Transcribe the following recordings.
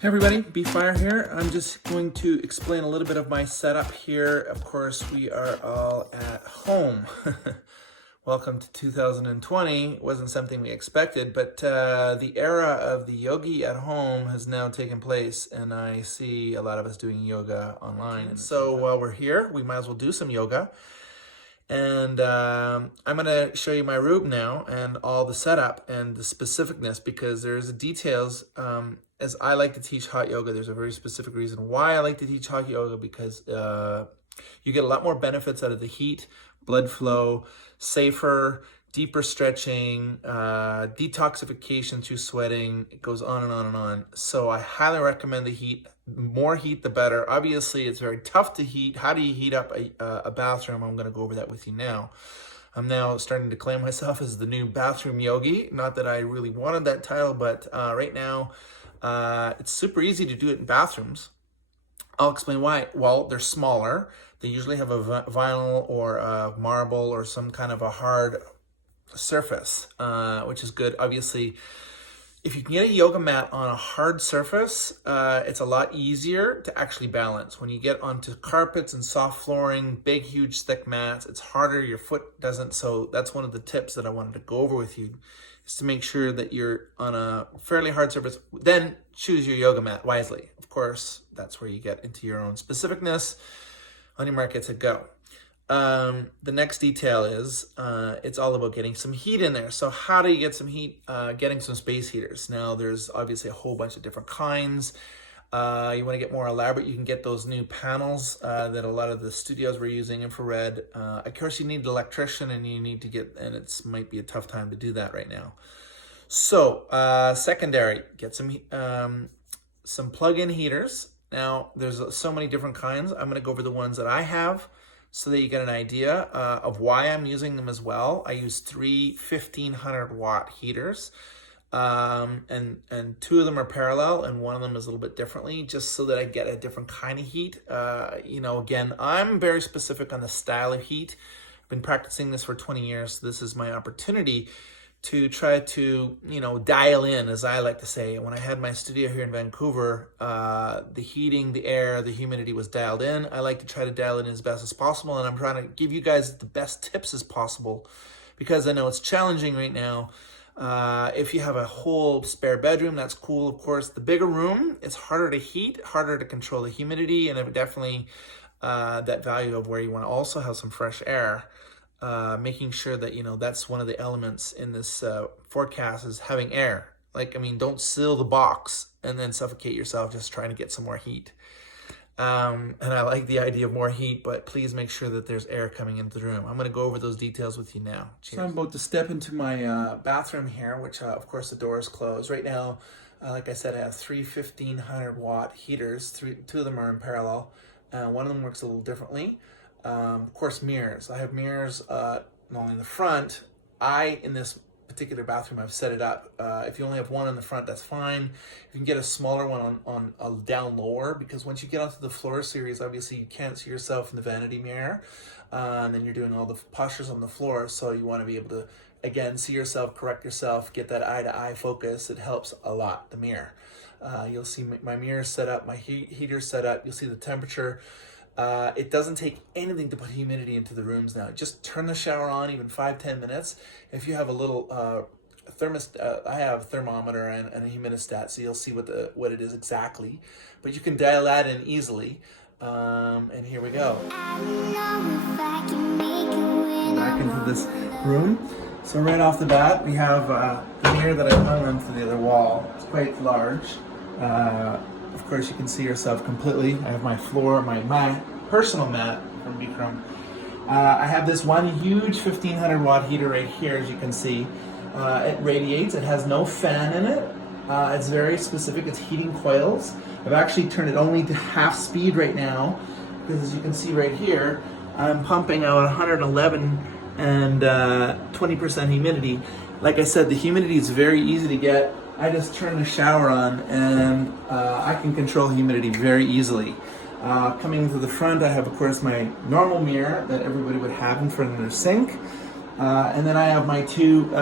Hey everybody, B-Fire here. I'm just going to explain a little bit of my setup here. Of course, we are all at home. Welcome to 2020. Wasn't something we expected, but the era of the yogi at home has now taken place, and I see a lot of us doing yoga online. And so while we're here, we might as well do some yoga. And I'm going to show you my room now and all the setup and the specificness, because there's details. As I like to teach hot yoga, there's a very specific reason why I like to teach hot yoga, because you get a lot more benefits out of the heat, blood flow, safer, deeper stretching, detoxification through sweating. It goes on and on and on. So I highly recommend the heat. More heat, the better. Obviously, it's very tough to heat. How do you heat up a bathroom? I'm going to go over that with you now. I'm now starting to claim myself as the new bathroom yogi. Not that I really wanted that title, but right now, it's super easy to do it in bathrooms. I'll explain why. Well, they're smaller. They usually have a vinyl or a marble or some kind of a hard surface, which is good. Obviously, if you can get a yoga mat on a hard surface, it's a lot easier to actually balance. When you get onto carpets and soft flooring, big, huge, thick mats, it's harder. Your foot doesn't. So that's one of the tips that I wanted to go over with you, is to make sure that you're on a fairly hard surface. Then choose your yoga mat wisely. Of course, that's where you get into your own specificness. On your mark, get go. The next detail is it's all about getting some heat in there. So how do you get some heat? Getting some space heaters. Now, there's obviously a whole bunch of different kinds. You want to get more elaborate, you can get those new panels that a lot of the studios were using, infrared. Of course, you need an electrician, and you need to get, and it might be a tough time to do that right now. So secondary, get some plug-in heaters. Now, there's so many different kinds. I'm going to go over the ones that I have, so that you get an idea of why I'm using them as well. I use 3 1500 watt heaters, and 2 of them are parallel, and 1 of them is a little bit differently, just so that I get a different kind of heat. Again, I'm very specific on the style of heat. I've been practicing this for 20 years, so this is my opportunity to try to, dial in, as I like to say. When I had my studio here in Vancouver, the heating, the air, the humidity was dialed in. I like to try to dial it in as best as possible, and I'm trying to give you guys the best tips as possible, because I know it's challenging right now. If you have a whole spare bedroom, that's cool, of course. The bigger room, it's harder to heat, harder to control the humidity, and it definitely that value of where you want to also have some fresh air. Making sure that, that's one of the elements in this forecast, is having air. Don't seal the box and then suffocate yourself just trying to get some more heat. And I like the idea of more heat, but please make sure that there's air coming into the room. I'm going to go over those details with you now. Cheers. So I'm about to step into my bathroom here, which of course the door is closed. Right now, like I said, I have 3 1500 watt heaters. 2 of them are in parallel. One of them works a little differently. Of course, mirrors. I have mirrors not only in the front. In this particular bathroom, I've set it up. If you only have 1 in the front, that's fine. You can get a smaller one on down lower, because once you get onto the floor series, obviously you can't see yourself in the vanity mirror, and then you're doing all the postures on the floor. So you want to be able to, again, see yourself, correct yourself, get that eye-to-eye focus. It helps a lot, the mirror. You'll see my mirror set up, my heater set up. You'll see the temperature. It doesn't take anything to put humidity into the rooms now. Just turn the shower on, even 5-10 minutes. If you have a little thermostat, I have a thermometer and a humidistat, so you'll see what it is exactly. But you can dial that in easily. And here we go. Back into this room. So right off the bat, we have the mirror that I hung onto the other wall. It's quite large. Of course, you can see yourself completely. I have my floor, my personal mat from Bikram. I have this one huge 1500 watt heater right here, as you can see. It radiates. It has no fan in it. It's very specific. It's heating coils. I've actually turned it only to half speed right now, because as you can see right here, I'm pumping out 111 and 20% humidity. Like I said, the humidity is very easy to get. I just turn the shower on, and I can control humidity very easily. Coming to the front, I have, of course, my normal mirror that everybody would have in front of their sink. And then I have my 2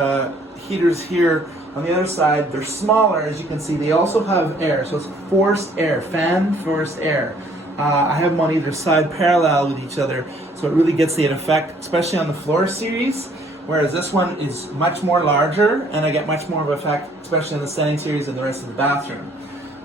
heaters here On the other side, they're smaller, as you can see. They also have air, so it's forced air, fan forced air. I have them on either side parallel with each other, so it really gets the effect, especially on the floor series, whereas this one is much more larger, and I get much more of effect, especially on the standing series and the rest of the bathroom.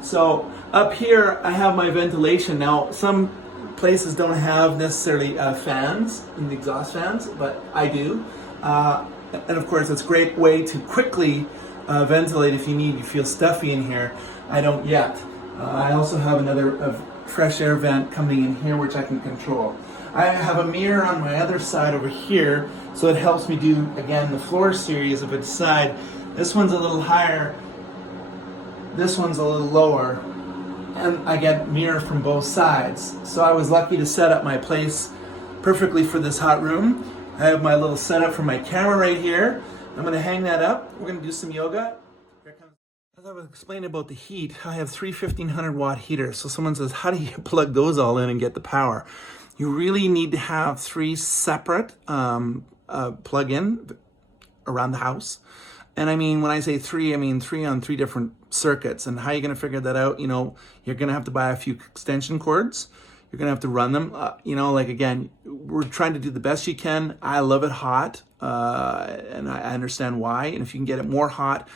So up here, I have my ventilation. Now, some places don't have necessarily fans, in the exhaust fans, but I do. And of course, it's a great way to quickly ventilate if you feel stuffy in here. I don't yet. I also have another fresh air vent coming in here, which I can control. I have a mirror on my other side over here, so it helps me do, again, the floor series if I decide this one's a little higher, this one's a little lower, and I get mirror from both sides. So I was lucky to set up my place perfectly for this hot room. I have my little setup for my camera right here. I'm gonna hang that up. We're gonna do some yoga. As I was explaining about the heat, I have three 1500 watt heaters. So someone says, how do you plug those all in and get the power? You really need to have three separate plug-in around the house. And I mean, when I say three, I mean three on three different circuits. And how are you gonna figure that out? You know, you're gonna have to buy a few extension cords. You're gonna have to run them. You know, like again, we're trying to do the best you can. I love it hot, and I understand why. And if you can get it more hot,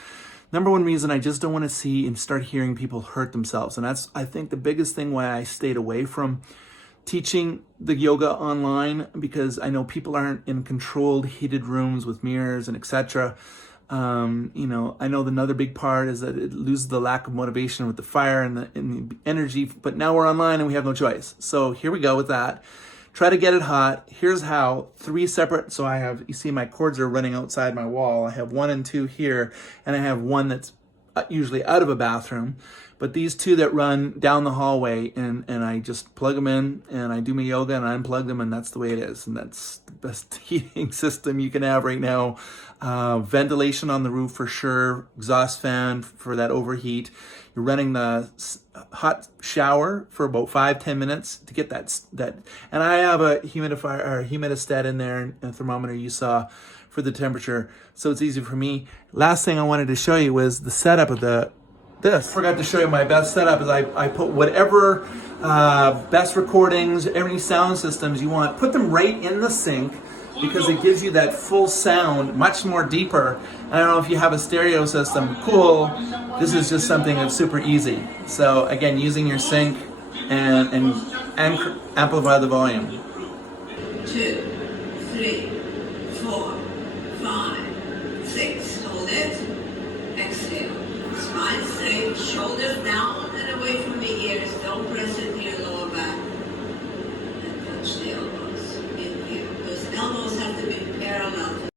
number one reason, I just don't want to see and start hearing people hurt themselves. And that's, I think, the biggest thing why I stayed away from teaching the yoga online, because I know people aren't in controlled heated rooms with mirrors and etc. You know, I know another big part is that it loses the lack of motivation with the fire and the energy, but now we're online and we have no choice. So here we go with that. Try to get it hot. Here's how. Three separate, so I have, you see my cords are running outside my wall. I have 1 and 2 here, and I have one that's usually out of a bathroom. But these two that run down the hallway, and I just plug them in, and I do my yoga, and I unplug them, and that's the way it is. And that's the best heating system you can have right now. Ventilation on the roof for sure, exhaust fan for that overheat. You're running the hot shower for about 5-10 minutes to get that. And I have a humidifier or humidistat in there, and a thermometer you saw for the temperature, so it's easy for me. Last thing I wanted to show you was the setup of this. Forgot to show you my best setup is I put whatever best recordings, any sound systems you want, put them right in the sink, because it gives you that full sound, much more deeper. I don't know if you have a stereo system, cool. This is just something that's super easy. So again, using your sink and amplify the volume. 2, 3, 4, 5, 6, hold it. Exhale. Spine straight, shoulders down and away from the ears. Don't press it